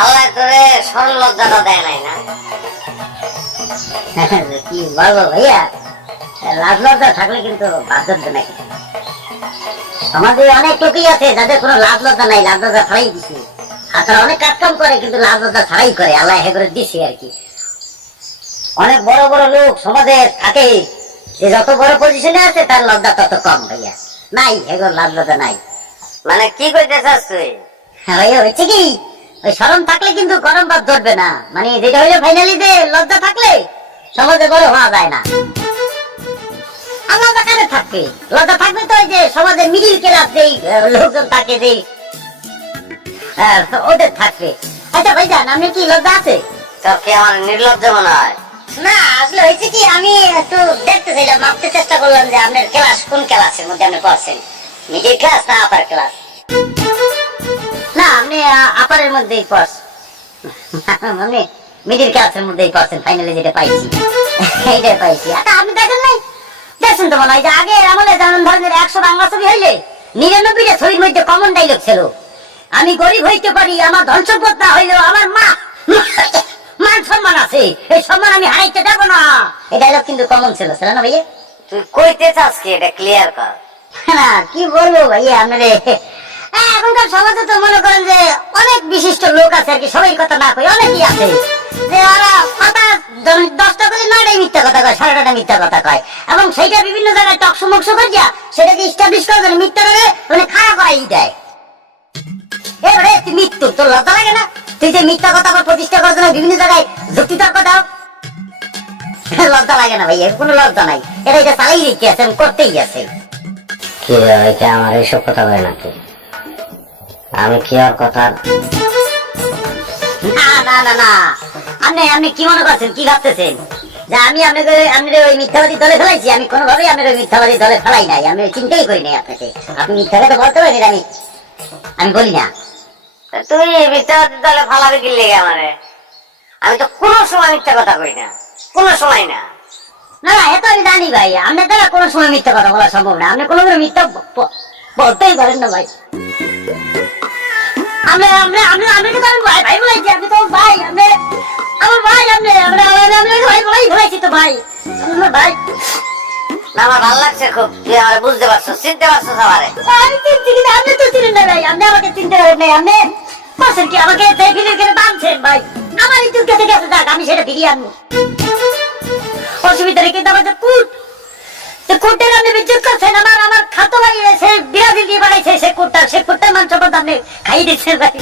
আল্লাহ তোরে সরল লজ্জাটা দেয় নাই না? কি বলবো ভাইয়া, লাজ লজ্জা থাকলে কিন্তু বাদ ধরবে নাকি। সমাজে অনেক লোকই আছে যাদের কোনো লাজ লজ্জা নাই, লাজ লজ্জা ছাড়াই দিছে। আর তারা অনেক কাজ কাম করে কিন্তু লাজ লজ্জা ছাড়াই করে, আল্লাহ হে করে দিছে আর কি। অনেক বড় বড় লোক সমাজে থাকে, যে যত বড় পজিশনে আছে তার লজ্জা তত কম ভাইয়া। নাই হেগোর লাজ লজ্জা নাই। মানে কি কইতে চাস তুই? ভাইয়া হচ্ছে কি, ওই শরম থাকলে কিন্তু গরম ভাত ধরবে না। মানে যেটা হইলো ফাইনালি যে লজ্জা থাকলে সমাজে বড় হওয়া যায় না। লজ্জা কারে থাকবে? লজ্জা থাকবে তো ওই যে সমাজের মিডিল ক্লাস যেই লোকজন থাকে, যেই ওদের থাকবে। আচ্ছা ভাইজান, আপনি কি লজ্জা আছে? তোর কি আমার নির্লজ্জ মনে হয়? না, আসলে হয়েছে কি, আমি একটু দেখতে চাইলাম, মাপতে চেষ্টা করলাম যে আপনার ক্লাস কোন ক্লাসের মধ্যে আপনি পড়ছেন, মিডিল ক্লাস না আপার ক্লাস? না, আপনি আপারের মধ্যেই পড়ছেন, মানে মিডিল ক্লাসের মধ্যেই পড়ছেন। ফাইনালি যেটা পাইছি এইটাই পাইছি। আচ্ছা আপনি দেখেন নাই, দেখছেন তো মনে হয় যে আগে আমলে যেমন ধরনের 100 বাংলা ছবি হইলে 99টা ছবির মধ্যে কমন ডাইলগ ছিল, আমি গরিব হইতে পারি, আমার ধন সম্পদ না হইলেও আমার মান সম্মান আছে, এই সম্মান আমি হারাইতে দেব না। এই ডায়লগ কিন্তু কমন ছিল না ভাইয়া? তুই কইতে চাস কি এটা ক্লিয়ার কর। না কি বলবো ভাইয়া আপনারে, এখনকার সমাজে তো মনে করেন যে অনেক বিশিষ্ট লোক আছে আর কি, সবাই কথা না কই অনেকই আছে যে ওরা কথা 10টা করে 9টাই মিথ্যা কথা কয়, 9:30টা মিথ্যা কথা কয়, এবং সেইটা বিভিন্ন জায়গায় টকশো মকশো করিয়া সেটাকে ইস্টাবলিশ করার জন্য মিথ্যাটাকে মানে খাড়া করাই দেয়। এবারে তুই মৃত্যু, তোর লজ্জা লাগে না? তুই যে মিথ্যা কথা প্রতিষ্ঠা করার জন্য বিভিন্ন জায়গায় যুক্তি তর্ক দাও, লজ্জা লাগে না ভাইয়া? কোনো লজ্জা নাই, এটা চালাই দিতে আছে, করতেই আছে। কি রে, এটা আমার এইসব কথা কয় নাকি? আমি কি আর কথা? না না না না, আপনি কি মনে করছেন, কি ভাবতেছেন যে আমি আপনাকে ওই মিথ্যাবাদী দলে ফেলাইছি? আমি কোনোভাবেই আপনার ওই মিথ্যাবাদী দলে ফেলাই নাই, আমি চিন্তাই করি নাই আপনাকে। আপনি মিথ্যা কথা বলতে পারেন, আমি বলি না। তুই মিথ্যাবাদী দলে ফালাবি কি লেগে আমারে? আমি তো কোনো সময় মিথ্যা কথা কই না, কোনো সময় না। না না, এত আমি জানি ভাই, আপনার দ্বারা কোনো সময় মিথ্যা কথা বলা সম্ভব না। আপনি কোনো মিথ্যা বলতেই পারেন না ভাই। আমি ভাই বলাইছি, আপনি তো ভাই, আপনি আমার ভাই, আপনি ভাই বলাই বলাইছি তো ভাই, ভাই। না, আমার ভালো লাগছে খুব, তুই আমার বুঝতে পারছো, চিনতে পারছো সবারে। আমি চিনছি কিন্তু আপনি তো চিনেন না ভাই, আপনি আমাকে চিনতে পারেন নাই। আপনি বলছেন কি আমাকে ফিলির করে বাঁধছেন ভাই, আমার ইজ্জত গেছে গেছে, যাক আমি সেটা ফিরিয়ে আনবো, অসুবিধা নেই। কিন্তু আমাদের কুটটা আপনি বিদ্যুৎ করছেন, আমার খাতো ভাই সে ব্রাজিল দিয়ে বানাইছে, সে কুটটার মান সম্পদ আপনি খাইয়ে দিচ্ছেন ভাই।